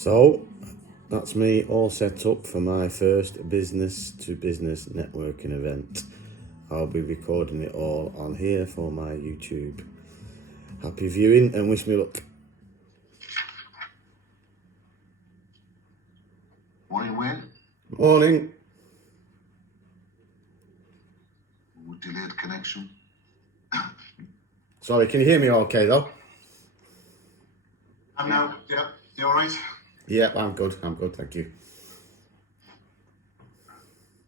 So that's me all set up for my first business to business networking event. I'll be recording it all on here for my YouTube. Happy viewing and wish me luck. Morning, Wayne. Morning. Delayed connection. Sorry, can you hear me okay though? I'm now. Yeah, you all right? Yeah, I'm good, thank you.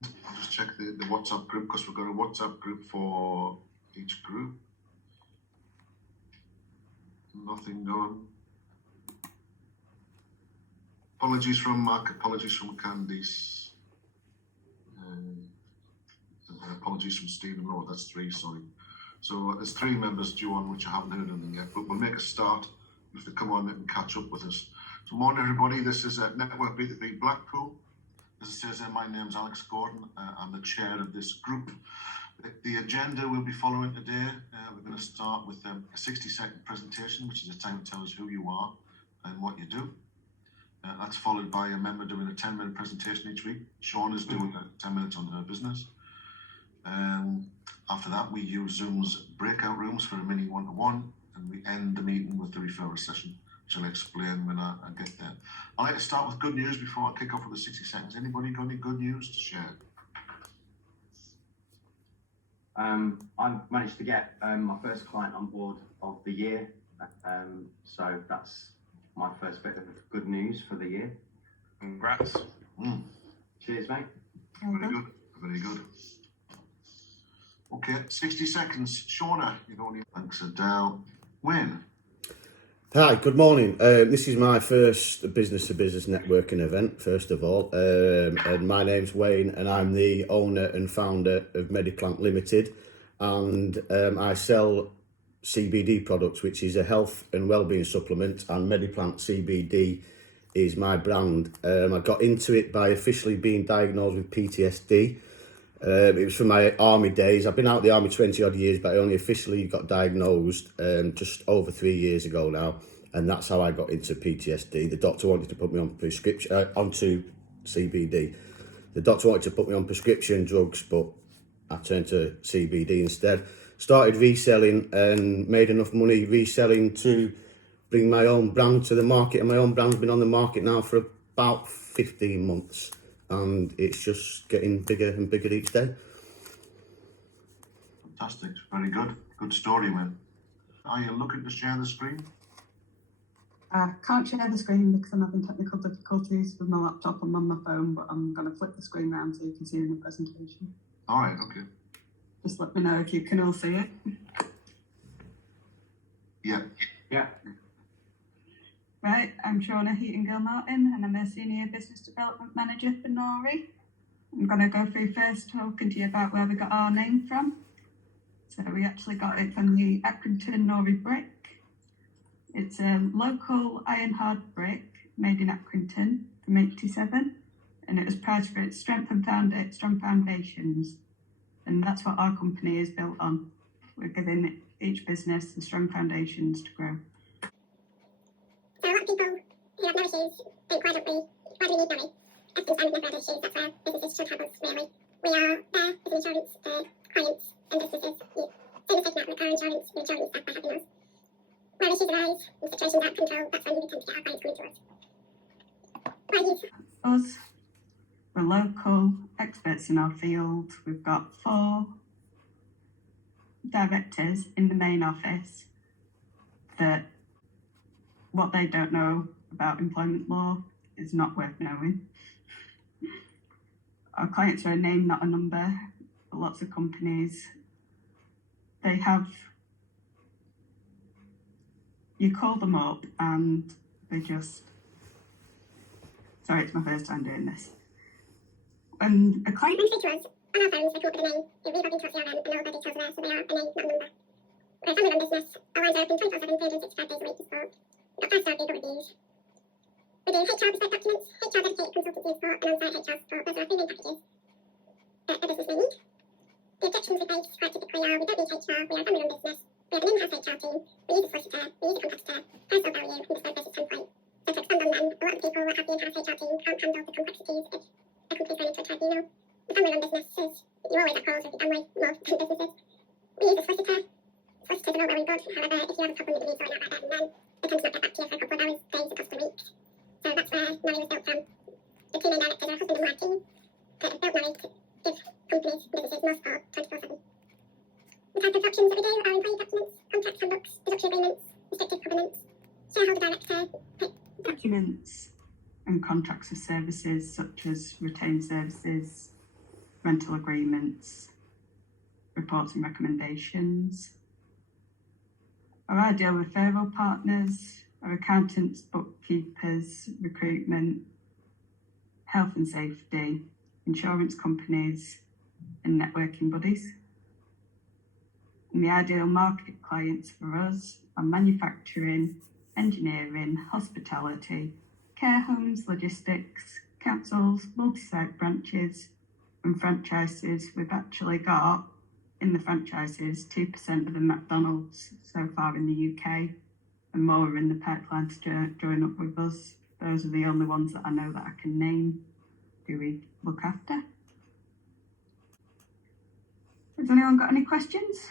I'll just check the WhatsApp group because we've got a WhatsApp group for each group. Nothing done. Apologies from Mark, apologies from Candice. Apologies from Stephen. No, that's 3, sorry. So there's 3 members due on which I haven't heard anything yet, but we'll make a start. If they come on, they can catch up with us. So morning, everybody. This is Network B2B Blackpool. As it says there, my name's Alex Gordon. I'm the chair of this group. The agenda we'll be following today, we're going to start with a 60-second presentation, which is a time to tell us who you are and what you do. That's followed by a member doing a 10-minute presentation each week. Sean is doing 10 minutes on her business. After that, we use Zoom's breakout rooms for a mini one-to-one, and we end the meeting with the referral session, which I'll explain when I get there. I'd like to start with good news before I kick off with the 60 seconds. Anybody got any good news to share? I've managed to get my first client on board of the year, so that's my first bit of good news for the year. Congrats. Cheers, mate. Very good, very good. Okay, 60 seconds. Shauna, you don't need. Thanks, Adele. Wayne. Hi, good morning. This is my first business to business networking event, first of all. And my name's Wayne, and I'm the owner and founder of Mediplant Limited. And I sell CBD products, which is a health and wellbeing supplement, and Mediplant CBD is my brand. I got into it by officially being diagnosed with PTSD. It was from my army days. I've been out of the army 20 odd years, but I only officially got diagnosed just over 3 years ago now, and that's how I got into PTSD. The doctor wanted to put me on prescription onto CBD. The doctor wanted to put me on prescription drugs, but I turned to CBD instead. Started reselling and made enough money reselling to bring my own brand to the market, and my own brand's been on the market now for about 15 months. And it's just getting bigger and bigger each day. Fantastic, very good. Good story, man. Are you looking to share the screen? I can't share the screen because I'm having technical difficulties with my laptop. I'm on my phone, but I'm going to flip the screen around so you can see it in the presentation. All right, okay. Just let me know if you can all see it. Yeah. Right, I'm Shauna Heaton-Gill-Martin and I'm a Senior Business Development Manager for Nori. I'm going to go through first talking to you about where we got our name from. So we actually got it from the Accrington Nori brick. It's a local iron hard brick made in Accrington from '87, and it was prized for its strong foundations. And that's what our company is built on. We're giving each business the strong foundations to grow. So a lot of people who have no issues think, why do we need money? Everything's never had issues, that's where businesses should have us, really. We are there as an insurance clients and businesses. Same as taking out the car insurance, your insurance staff by having us. Where issues arise and situations out of control, that's when we tend to get our clients coming to us. Us, we're local experts in our field. We've got 4 directors in the main office that what they don't know about employment law is not worth knowing. Our clients are a name, not a number. Lots of companies, they have, you call them up and they just, sorry, it's my first time doing this. When a client When they speak to us, on our phones, they come up with a name, they read into our CRM and all their details are there, so they are a name, not a number. We're a family-run business, our lines are open 24/7, 365 days a week to support. We've got 5-star Google reviews. We do HR bespoke documents, HR dedicated consultancy support, and on-site HR support. Those are our 3 main packages that a business may need. The objections we face quite typically are, we don't need HR, we are a family-run business, we have an in-house HR team, we use a solicitor, we use a competitor, high sell value, and bespoke basis template. So to expand on them, a lot of people at the in-house HR team can't handle the complexities if a company's going into a tribunal. The family-run business is you always have calls with your family, most businesses. We use a solicitor. Solicitors are not very good. However, if you have a problem with the sorting out that then they tend to not get back to you for a couple of hours, days, or possibly weeks. So that's where Nolly was built from. The two main directors are a husband and wife team that have built Nolly to give companies, businesses more support 24/7. The type of options that we do are employee documents, contract handbooks, deduction agreements, restrictive covenants, shareholder director, Documents and contracts of services such as retained services, rental agreements, reports and recommendations. Our ideal referral partners are accountants, bookkeepers, recruitment, health and safety, insurance companies, and networking buddies. And the ideal market clients for us are manufacturing, engineering, hospitality, care homes, logistics, councils, multi-site branches, and franchises. We've actually got in the franchises 2% of the McDonald's so far in the UK, and more are in the pipeline to join up with us. Those are the only ones that I know that I can name who we look after. Has anyone got any questions?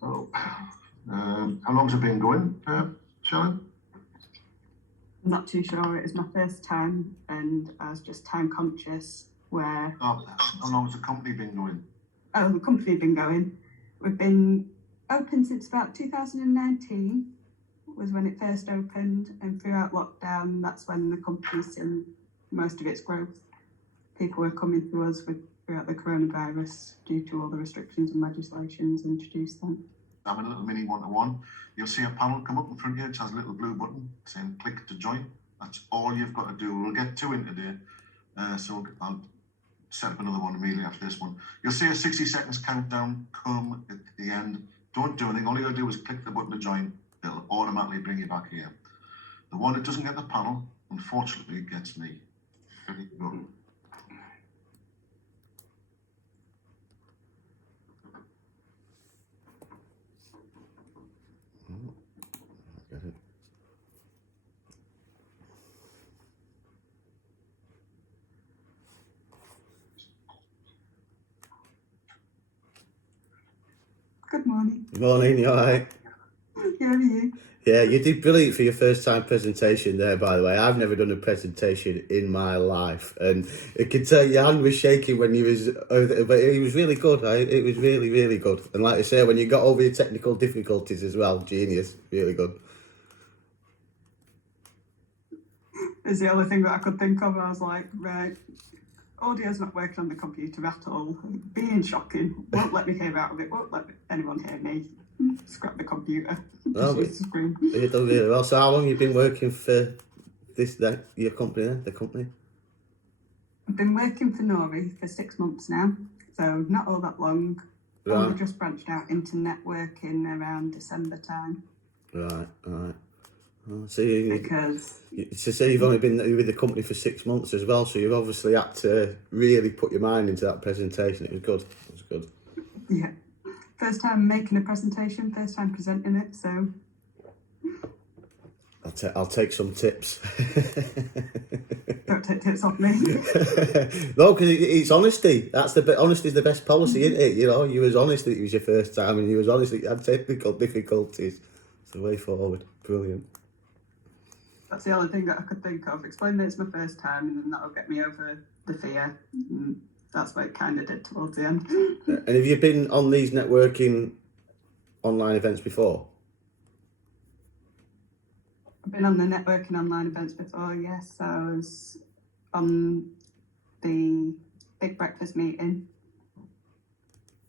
So, how long's it been going, Sharon? I'm not too sure. It was my first time and I was just time conscious where, How long has the company been going? the company had been going. We've been open since about 2019 was when it first opened, and throughout lockdown, that's when the company's seen most of its growth. People were coming to us throughout the coronavirus due to all the restrictions and legislations introduced then. Have a little mini one-to-one. You'll see a panel come up in front of you, which has a little blue button saying click to join. That's all you've got to do. We'll get two in today, so I'll set up another one immediately after this one. You'll see a 60 seconds countdown come at the end. Don't do anything. All you got to do is click the button to join. It'll automatically bring you back here. The one that doesn't get the panel, unfortunately, gets me. There you go. Get it. Good morning. Good morning, you alright? How are you? Yeah, you did brilliant for your first time presentation there, by the way. I've never done a presentation in my life, and I could tell your hand was shaking when you was, but it was really good. It was really, really good. And like I say, when you got over your technical difficulties as well, genius, really good. Is the only thing that I could think of. I was like, right, audio's not working on the computer at all. Being shocking. Won't let me hear out of it. Won't let anyone hear me. Scrap the computer. Oh, Just use the screen. You done really well. So how long have you been working for your company then, the company? I've been working for Nori for 6 months now, so not all that long. Right. Only just branched out into networking around December time. Right. Oh, so you've only been with the company for 6 months as well, so you've obviously had to really put your mind into that presentation. It was good. It was good. Yeah. First time making a presentation, first time presenting it, so... I'll take some tips. Don't take tips off me. No, because it's honesty. Honesty is the best policy, isn't it? You know, you was honest that it was your first time, and you was honest that you had technical difficulties. It's the way forward. Brilliant. That's the only thing that I could think of. Explain that it's my first time, and then that'll get me over the fear. And that's what it kind of did towards the end. And have you been on these networking online events before? I've been on the networking online events before, yes. I was on the Big Breakfast meeting.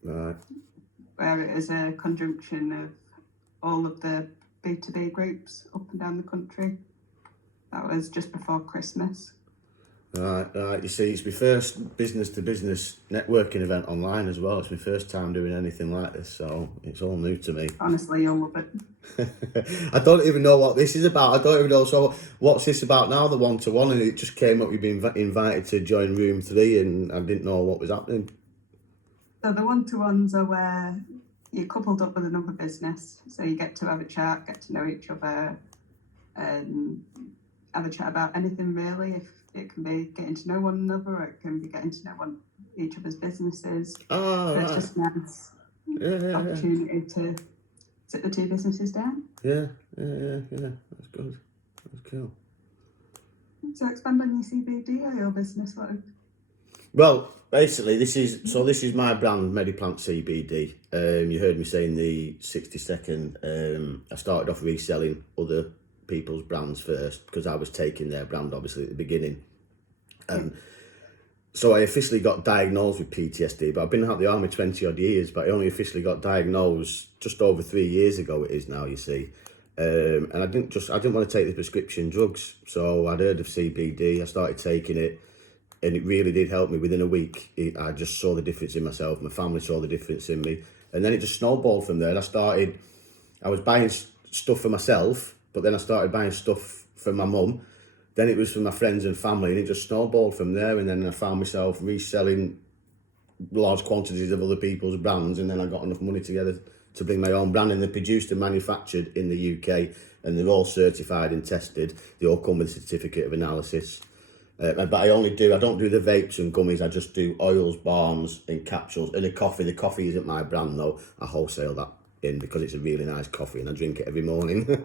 Right. Where it is a conjunction of all of the B2B groups up and down the country. That was just before Christmas. Right. You see, it's my first business-to-business networking event online as well. It's my first time doing anything like this, so it's all new to me. Honestly, you'll love it. I don't even know what this is about. I don't even know. So what's this about now, the one-to-one? And it just came up, you've been invited to join room 3, and I didn't know what was happening. So the one-to-ones are where you're coupled up with another business, so you get to have a chat, get to know each other, and have a chat about anything really. If it can be getting to know one another, or it can be getting to know each other's businesses. Oh, So right. it's just a nice Yeah. opportunity to sit the two businesses down. Yeah. That's good. That's cool. So expand on your CBD or your business. Well, basically, this is my brand, Mediplant CBD. You heard me saying the 60-second. I started off reselling other people's brands first because I was taking their brand, obviously, at the beginning. So I officially got diagnosed with PTSD, but I've been out of the army 20 odd years, but I only officially got diagnosed just over 3 years ago it is now, you see. And I didn't want to take the prescription drugs. So I'd heard of CBD, I started taking it, and it really did help me. Within a week, I just saw the difference in myself, my family saw the difference in me. And then it just snowballed from there. I was buying stuff for myself, but then I started buying stuff for my mum. Then it was for my friends and family, and it just snowballed from there. And then I found myself reselling large quantities of other people's brands, and then I got enough money together to bring my own brand. And they're produced and manufactured in the UK, and they're all certified and tested. They all come with a certificate of analysis. But I don't do the vapes and gummies. I just do oils, balms, and capsules. And the coffee. The coffee isn't my brand though. I wholesale that in because it's a really nice coffee, and I drink it every morning.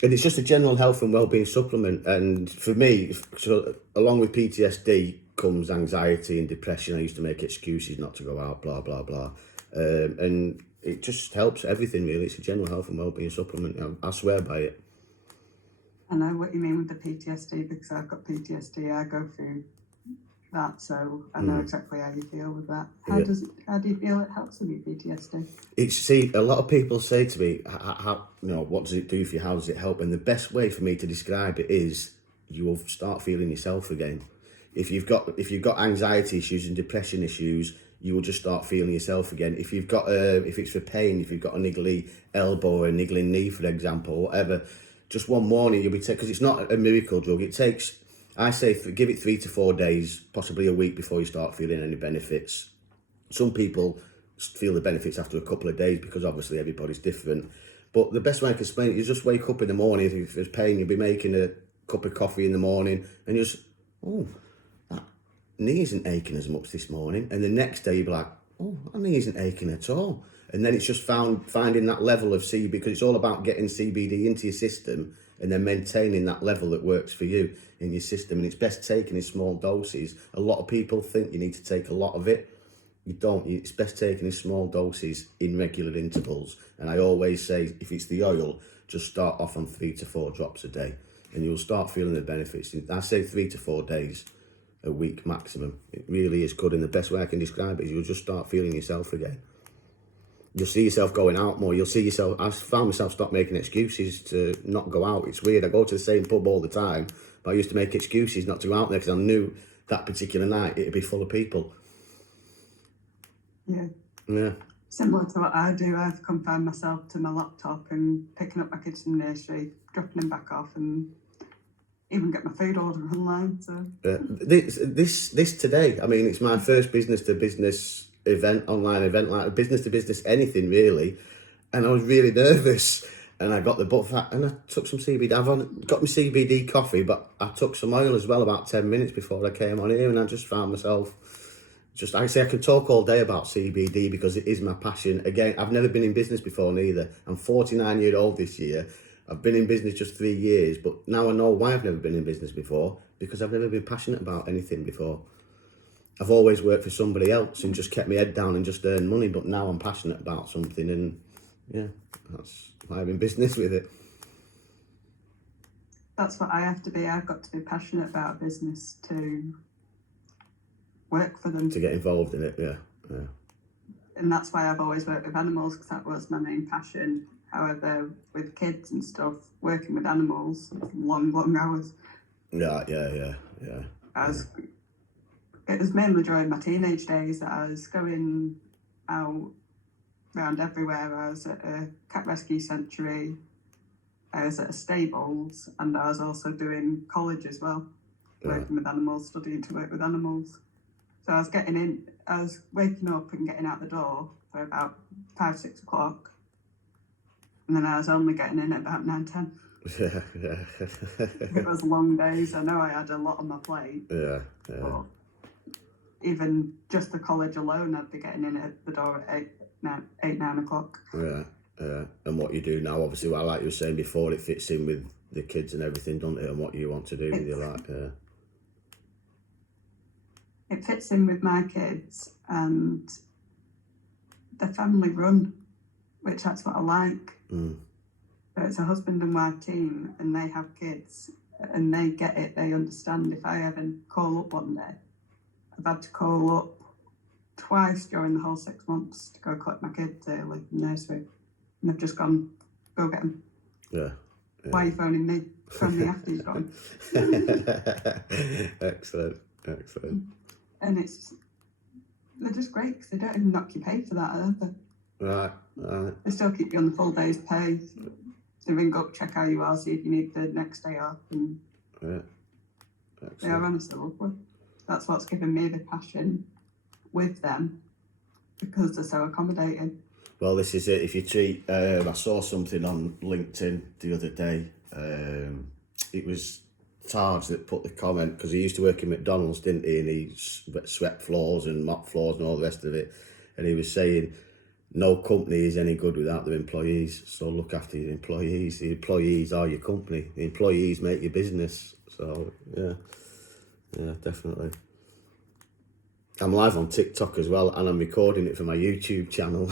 And it's just a general health and well-being supplement. And for me, so along with PTSD comes anxiety and depression. I used to make excuses not to go out, blah, blah, blah. And it just helps everything, really. It's a general health and well-being supplement. I swear by it. I know what you mean with the PTSD because I've got PTSD. I go through that, so I know exactly how you feel with that. How do you feel it helps with your PTSD? A lot of people say to me, what does it do for you? How does it help? And the best way for me to describe it is you will start feeling yourself again. If you've got anxiety issues and depression issues, you will just start feeling yourself again. If you've got if it's for pain, if you've got a niggly elbow or a niggling knee, for example, or whatever, just one morning you'll be because it's not a miracle drug. It takes, I say, give it 3 to 4 days, possibly a week before you start feeling any benefits. Some people feel the benefits after a couple of days because obviously everybody's different. But the best way I can explain it, you just wake up in the morning, if there's pain, you'll be making a cup of coffee in the morning and you just, that knee isn't aching as much this morning. And the next day you'll be like, my knee isn't aching at all. And then it's just finding that level of CBD, because it's all about getting CBD into your system and then maintaining that level that works for you in your system. And it's best taken in small doses. A lot of people think you need to take a lot of it. You don't. It's best taken in small doses in regular intervals. And I always say, if it's the oil, just start off on 3 to 4 drops a day and you'll start feeling the benefits. I say 3 to 4 days, a week maximum. It really is good. And the best way I can describe it is you'll just start feeling yourself again. You'll see yourself going out more. You'll see yourself. I found myself stop making excuses to not go out. It's weird. I go to the same pub all the time, but I used to make excuses not to go out there because I knew that particular night it'd be full of people. Yeah. Similar to what I do, I've confined myself to my laptop and picking up my kids from the nursery, dropping them back off, and even get my food order online. So this today, I mean, it's my first business to business event, online event, like business to business, anything really. And I was really nervous. And I got the book and I took some CBD. I've got my CBD coffee, but I took some oil as well about 10 minutes before I came on here, and I just found myself. I say I can talk all day about CBD because it is my passion. Again, I've never been in business before neither. I'm 49 years old this year. I've been in business just 3 years, but now I know why I've never been in business before, because I've never been passionate about anything before. I've always worked for somebody else and just kept my head down and just earned money, but now I'm passionate about something, and yeah, that's why I'm in business with it. That's what I have to be. I've got to be passionate about a business to work for them. To get involved in it, yeah. And that's why I've always worked with animals, because that was my main passion. However, with kids and stuff, working with animals, long hours. Yeah. It was mainly during my teenage days that I was going out around everywhere. I was at a cat rescue sanctuary, I was at a stables, and I was also doing college as well, working with animals, studying to work with animals. So I was waking up and getting out the door for about 5, 6 o'clock. And then I was only getting in at about 9, 10. Yeah, yeah. It was long days. I know I had a lot on my plate. Yeah, yeah. But even just the college alone, I'd be getting in at the door at 9 o'clock. Yeah, yeah. And what you do now, obviously, well, like you were saying before, it fits in with the kids and everything, doesn't it? And what you want to do with your life. Yeah. It fits in with my kids, and they're family run, which that's what I like. But it's a husband and wife team, and they have kids, and they get it. They understand. If I ever call up one day, I've had to call up twice during the whole 6 months to go collect my kids early from nursery, and they've just gone, go get them. Yeah. Why are you phoning me? Phone me after you've got them. Excellent, excellent. And they're just great because they don't even knock you pay for that either. Right, right. They still keep you on the full day's pay. They ring up, check how you are, see if you need the next day off. And Yeah. they are honestly lovely. That's what's given me the passion with them, because they're so accommodating. Well, this is it. If you treat, I saw something on LinkedIn the other day. It was Taj that put the comment, because he used to work in McDonald's, didn't he? And he swept floors and mopped floors and all the rest of it. And he was saying, no company is any good without their employees. So look after your employees. The employees are your company. The employees make your business. So yeah, definitely. I'm live on TikTok as well, and I'm recording it for my YouTube channel.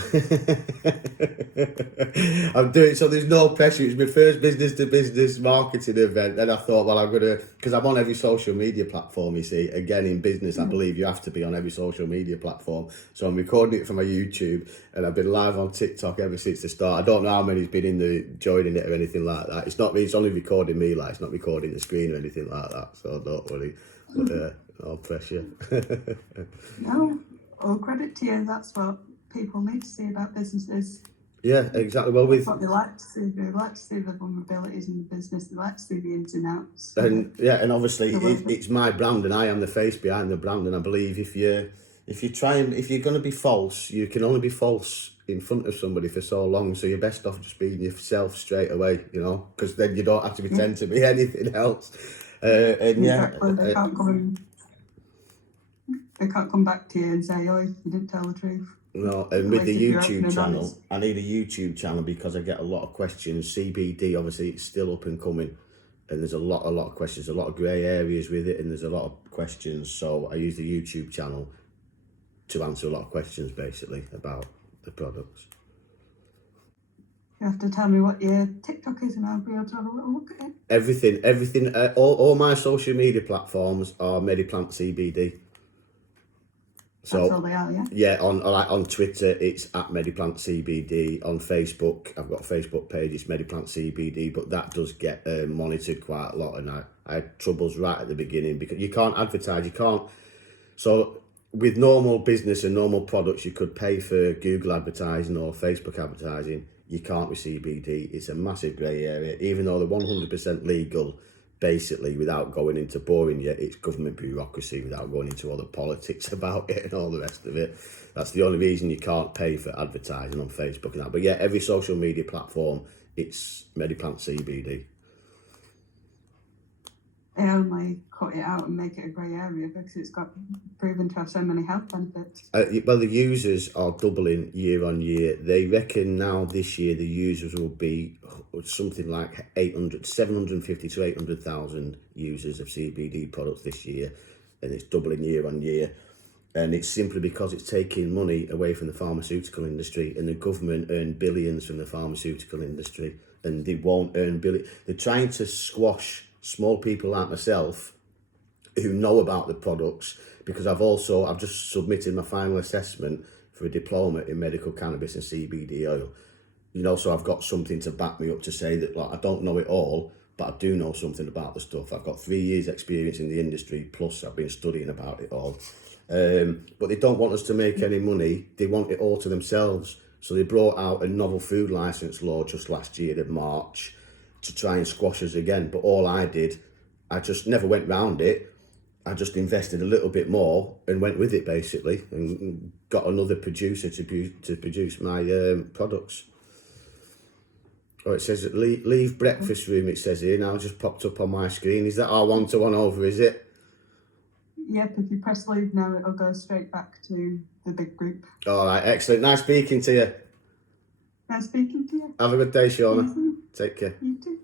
I'm doing, so there's no pressure. It's my first business-to-business marketing event, and I thought, well, I'm gonna, because I'm on every social media platform, you see. Again, in business, I believe you have to be on every social media platform. So I'm recording it for my YouTube, and I've been live on TikTok ever since the start. I don't know how many's been in the joining it or anything like that. It's not me. It's only recording me, like, it's not recording the screen or anything like that. So don't worry. But no pressure. No, all credit to you. That's what people need to see about businesses. Yeah, exactly. Well, with That's what they like to see. They like to see the vulnerabilities in the business. They like to see the ins and outs. and obviously it's my brand, and I am the face behind the brand. And I believe if you're going to be false, you can only be false in front of somebody for so long. So you're best off just being yourself straight away, you know, because then you don't have to pretend to be anything else. And exactly. They can't come back to you and say, oh, you didn't tell the truth. No, and with the YouTube channel, I need a YouTube channel because I get a lot of questions. CBD, obviously, it's still up and coming, and there's a lot of questions, a lot of grey areas with it, and there's a lot of questions. So I use the YouTube channel to answer a lot of questions, basically, about the products. You have to tell me what your TikTok is, and I'll be able to have a little look at it. Everything. All my social media platforms are Mediplant CBD. So, that's all they are, yeah? Yeah, on Twitter, it's at Mediplant CBD. On Facebook, I've got a Facebook page, it's Mediplant CBD, but that does get monitored quite a lot, and I had troubles right at the beginning because you can't advertise, so with normal business and normal products, you could pay for Google advertising or Facebook advertising. You can't with CBD. It's a massive grey area, even though they're 100% legal. Basically, without going into boring yet, it's government bureaucracy, without going into all the politics about it and all the rest of it. That's the only reason you can't pay for advertising on Facebook and that. But yeah, every social media platform, it's Mediplant CBD. They only cut it out and make it a grey area because it's got proven to have so many health benefits. Well, the users are doubling year on year. They reckon now this year the users will be something like 750 to 800,000 users of CBD products this year, and it's doubling year on year. And it's simply because it's taking money away from the pharmaceutical industry, and the government earn billions from the pharmaceutical industry, and they won't earn billions. They're trying to squash small people like myself who know about the products, because I've just submitted my final assessment for a diploma in medical cannabis and CBD oil. You know, so I've got something to back me up to say that, like, I don't know it all, but I do know something about the stuff. I've got 3 years experience in the industry, plus I've been studying about it all. But they don't want us to make any money. They want it all to themselves. So they brought out a novel food licence law just last year in March to try and squash us again. But all I did, I just never went round it. I just invested a little bit more and went with it basically, and got another producer to produce my products. Oh, it says leave breakfast room. It says here now, just popped up on my screen. Is that our one-to-one over? Is it? Yep, if you press leave now, it'll go straight back to the big group. All right, excellent. Nice speaking to you. Nice speaking to you. Have a good day, Shauna. Easy. Take care. You too.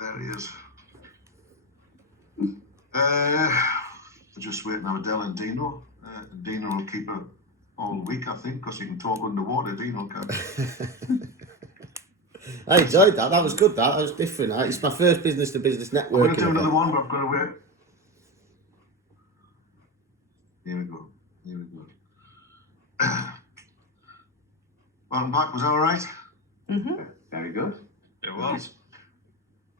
There he is. We're just waiting on Adele and Dino. Dino will keep her all week, I think, because he can talk underwater. Dino can. I enjoyed that. That was good. That was different. It's my first business-to-business I'm going networking to do another event. one, but I've got to wait. Here we go. Here we go. Welcome back. Was that all right? Very good. It was.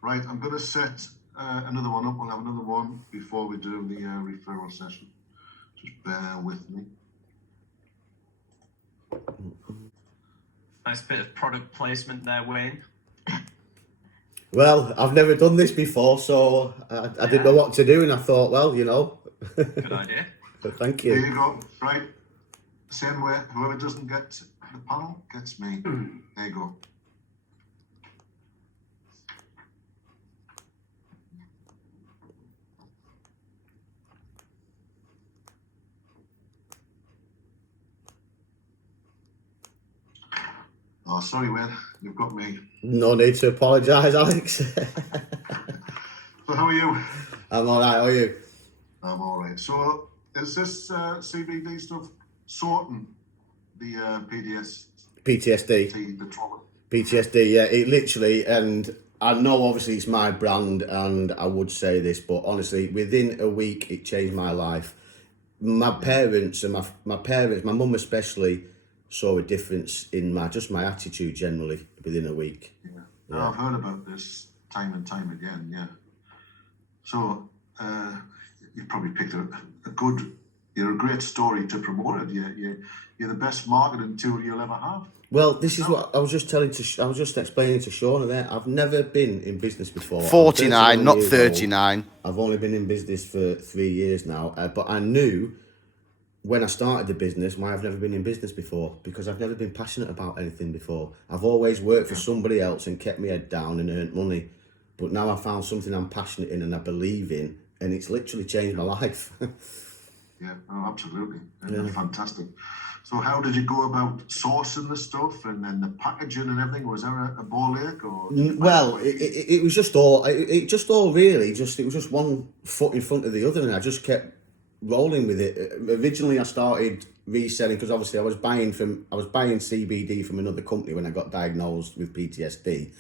Right, I'm going to set another one up. We'll have another one before we do the referral session. Just bear with me. Nice bit of product placement there, Wayne. Well, I've never done this before, so I didn't know what to do, and I thought, well, you know. Good idea. Thank Here you. you go. Right. Same way. Whoever doesn't get the panel gets me. There you go. Oh, sorry, Wayne. You've got me. No need to apologise, Alex. So how are you? I'm all right. How are you? I'm all right. So is this CBD stuff sorting the PTSD. the trauma? PTSD, yeah, it literally, and I know obviously it's my brand and I would say this, but honestly, within a week it changed my life. My parents and my parents, my mum especially, saw a difference in my attitude generally within a week. Yeah. No, I've heard about this time and time again, yeah. So you probably picked a good, you're a great story to promote it. You're the best marketing tool you'll ever have. Well, this is what I was just explaining to Shauna there. I've never been in business before. 49, I'm not 39 years 39. old. I've only been in business for 3 years now, but I knew when I started the business why I've never been in business before, because I've never been passionate about anything before. I've always worked for somebody else and kept my head down and earned money, but now I found something I'm passionate in and I believe in, and it's literally changed my life. Yeah, oh, absolutely. And fantastic. So how did you go about sourcing the stuff and then the packaging and everything? Was there a ball ache or? Well, it was just all. It was just one foot in front of the other, and I just kept rolling with it. Originally, I started reselling because obviously I was buying CBD from another company when I got diagnosed with PTSD.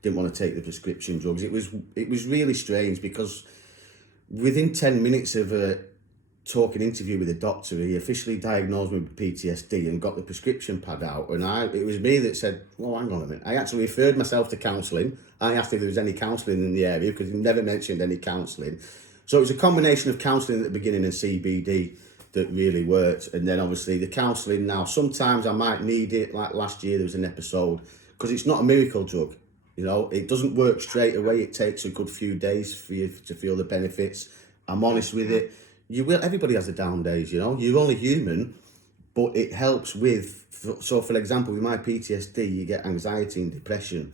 Didn't want to take the prescription drugs. It was really strange because within 10 minutes of a talking interview with a doctor, he officially diagnosed me with PTSD and got the prescription pad out, and it was me that said, well, hang on a minute. I actually referred myself to counselling. I asked if there was any counselling in the area because he never mentioned any counselling. So it was a combination of counselling at the beginning and CBD that really worked. And then obviously the counselling now, sometimes I might need it. Like last year there was an episode, because it's not a miracle drug. You know, it doesn't work straight away. It takes a good few days for you to feel the benefits. I'm honest with it. Everybody has the down days, you know. You're only human, but it helps with, so for example, with my PTSD, you get anxiety and depression.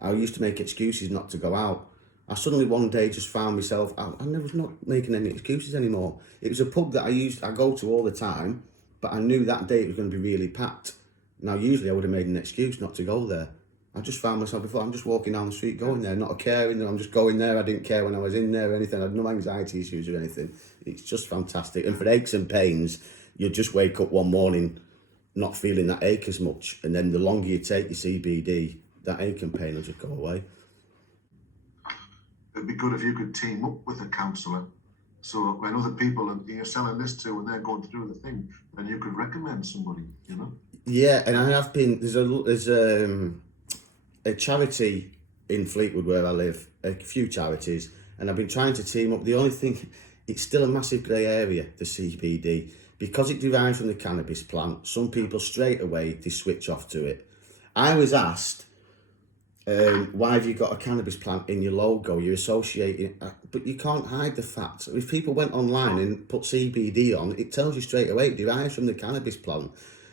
I used to make excuses not to go out. I suddenly one day just found myself, I was not making any excuses anymore. It was a pub that I go to all the time, but I knew that day it was going to be really packed. Now, usually I would have made an excuse not to go there. I just found myself before, I'm just walking down the street going there, not caring, I'm just going there. I didn't care when I was in there or anything. I had no anxiety issues or anything. It's just fantastic. And for aches and pains, you just wake up one morning not feeling that ache as much. And then the longer you take your CBD, that ache and pain will just go away. It'd be good if you could team up with a counsellor. So when other people you're selling this to and they're going through the thing, then you could recommend somebody, you know? Yeah, and I have been, there's a charity in Fleetwood where I live, a few charities, and I've been trying to team up. The only thing, it's still a massive grey area, the CBD, because it derives from the cannabis plant. Some people straight away, they switch off to it. I was asked, why have you got a cannabis plant in your logo? You're associating, but you can't hide the fact. If people went online and put CBD on, it tells you straight away it derives from the cannabis plant.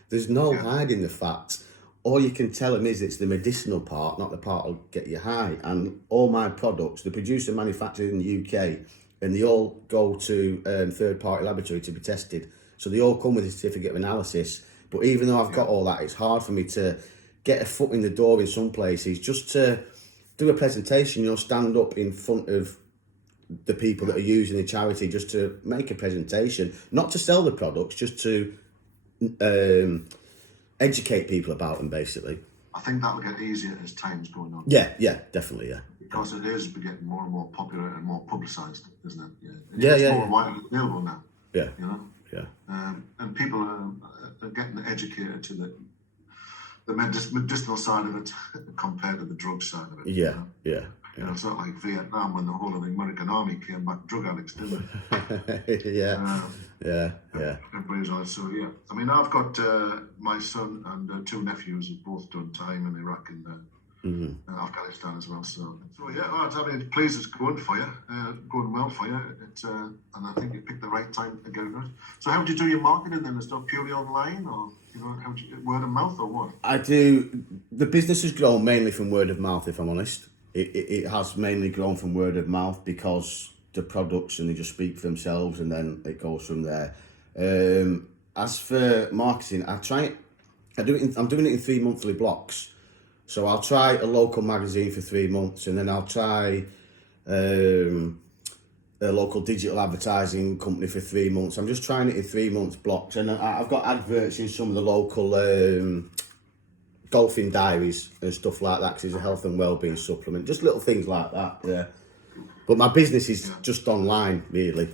There's no hiding the fact. All you can tell them is it's the medicinal part, not the part that'll get you high. And all my products, the producer manufactured in the UK, and they all go to third-party laboratory to be tested. So they all come with a certificate of analysis. But even though I've got all that, it's hard for me to get a foot in the door in some places, just to do a presentation, you know, stand up in front of the people that are using the charity, just to make a presentation, not to sell the products, just to educate people about them, basically. I think that'll get easier as time's going on. Yeah, definitely, yeah. Because it is getting more and more popular and more publicised, isn't it? Yeah, it's more widely available now. Yeah. You know? Yeah. And people are getting educated to the medicinal side of it compared to the drug side of it. Yeah, you know? yeah. You know, it's not like Vietnam when the whole of the American army came back drug addicts, didn't it? Yeah. Everybody's on it. So yeah, I mean, I've got my son and two nephews who've both done time in Iraq and Afghanistan as well. So yeah, I mean, please, it's going for you, going well for you. It's and I think you picked the right time to get it right. So how do you do your marketing then? Is it purely online, or you know, how do you, word of mouth, or what? I do. The business has grown mainly from word of mouth, if I'm honest. It has mainly grown from word of mouth because the products, and they just speak for themselves, and then it goes from there. As for marketing, I'm doing it in 3 monthly blocks. So I'll try a local magazine for 3 months, and then I'll try a local digital advertising company for 3 months. I'm just trying it in 3 month blocks, and I've got adverts in some of the local golfing diaries and stuff like that, because it's a health and wellbeing supplement, just little things like that. Yeah, but my business is just online, really.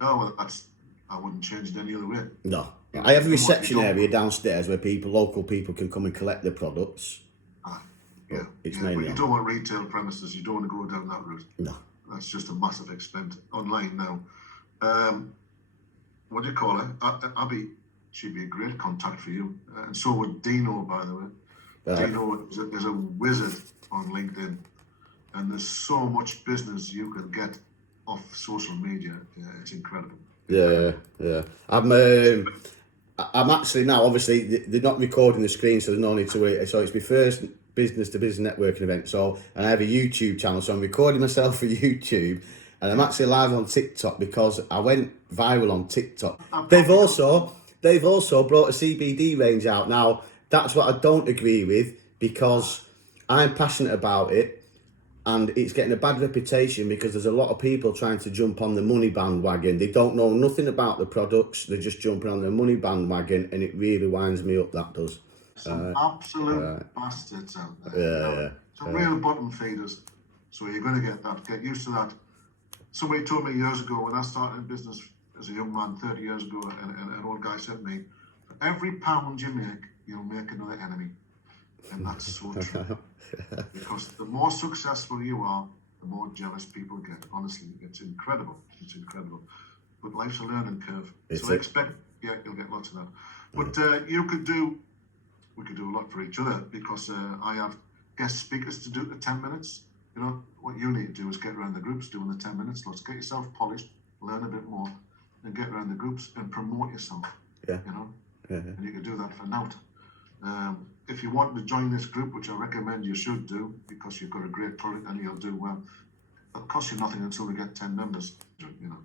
Oh, well, I wouldn't change it any other way. No, I have a reception area downstairs where local people can come and collect their products. Yeah, it's but mainly you don't want retail premises. You don't want to go down that route. No, that's just a massive expense. Online now, what do you call her? Abby, she'd be a great contact for you, and so would Dino, by the way. Dino is a wizard on LinkedIn, and there's so much business you can get off social media. Yeah, it's incredible. Yeah. I'm actually now, obviously, they're not recording the screen, so there's no need to wait. So it's my first business-to-business networking event. So, and I have a YouTube channel, so I'm recording myself for YouTube, and I'm actually live on TikTok because I went viral on TikTok. They've also brought a CBD range out. Now, that's what I don't agree with, because I'm passionate about it, and it's getting a bad reputation because there's a lot of people trying to jump on the money bandwagon. They don't know nothing about the products. They're just jumping on the money bandwagon, and it really winds me up, that does. Some absolute bastards out there. Some real bottom feeders. So you're going to get that. Get used to that. Somebody told me years ago, when I started in business as a young man 30 years ago, and an old guy said to me, for every pound you make, you'll make another enemy. And that's so true. Because the more successful you are, the more jealous people get. Honestly, it's incredible. It's incredible. But life's a learning curve. So I expect, you'll get lots of that. But we could do a lot for each other, because I have guest speakers to do the 10 minutes. You know, what you need to do is get around the groups doing the 10 minutes. Let's get yourself polished, learn a bit more, and get around the groups and promote yourself. Yeah. You know? Yeah. And you can do that for now. If you want to join this group, which I recommend you should do, because you've got a great product and you'll do well, it'll cost you nothing until we get 10 members, you know.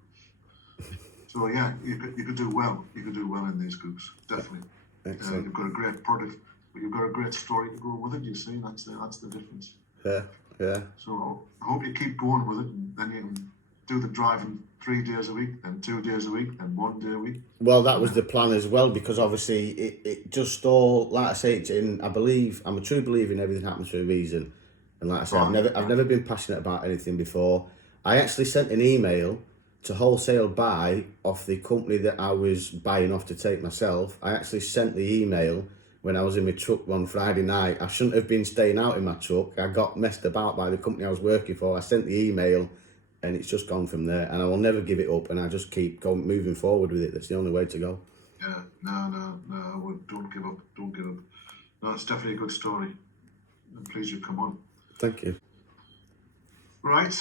So yeah, you could do well. You could do well in these groups, definitely. You've got a great product, but you've got a great story to go with it. You see, that's the difference. Yeah. So I hope you keep going with it, and then you can do the driving 3 days a week, then 2 days a week, then 1 day a week. Well, that was the plan as well, because obviously it just all, like I say, I'm a true believer in everything happens for a reason. And like I say, I've never been passionate about anything before. I actually sent an email to wholesale buy off the company that I was buying off to take myself. I actually sent the email when I was in my truck one Friday night. I shouldn't have been staying out in my truck. I got messed about by the company I was working for. I sent the email and it's just gone from there. And I will never give it up, and I just keep going, moving forward with it. That's the only way to go. Yeah, no, don't give up, don't give up. No, it's definitely a good story. I'm pleased you've come on. Thank you. Right,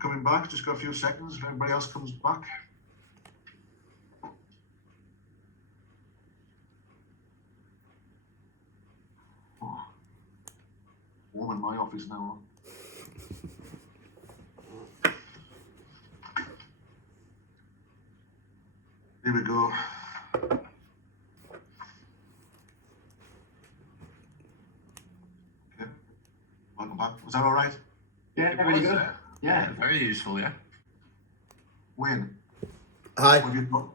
coming back, just got a few seconds if everybody else comes back. Oh, warm in my office now. Here we go. Okay, welcome back. Was that all right? Yeah, It really was, good. Yeah. Very useful, yeah. Wayne, Hi. what have you got?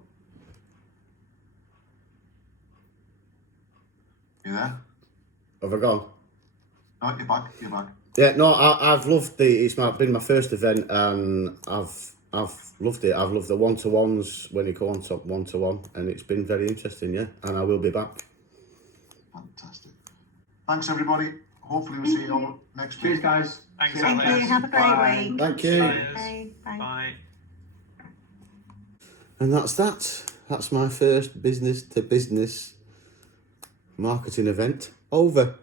You there? Have I gone? No, you're back. You're back. Yeah, no, I've loved been my first event, and I've loved it. I've loved the one-to-ones when you go on top one-to-one, and it's been very interesting, yeah. And I will be back. Fantastic. Thanks, everybody. Hopefully we'll see you all next week. Cheers, guys. Thanks, See you Thank Alex. you. Have a great Bye. week. Thank you. Cheers. Bye. Bye. Bye. And that's that. That's my first business-to-business marketing event over.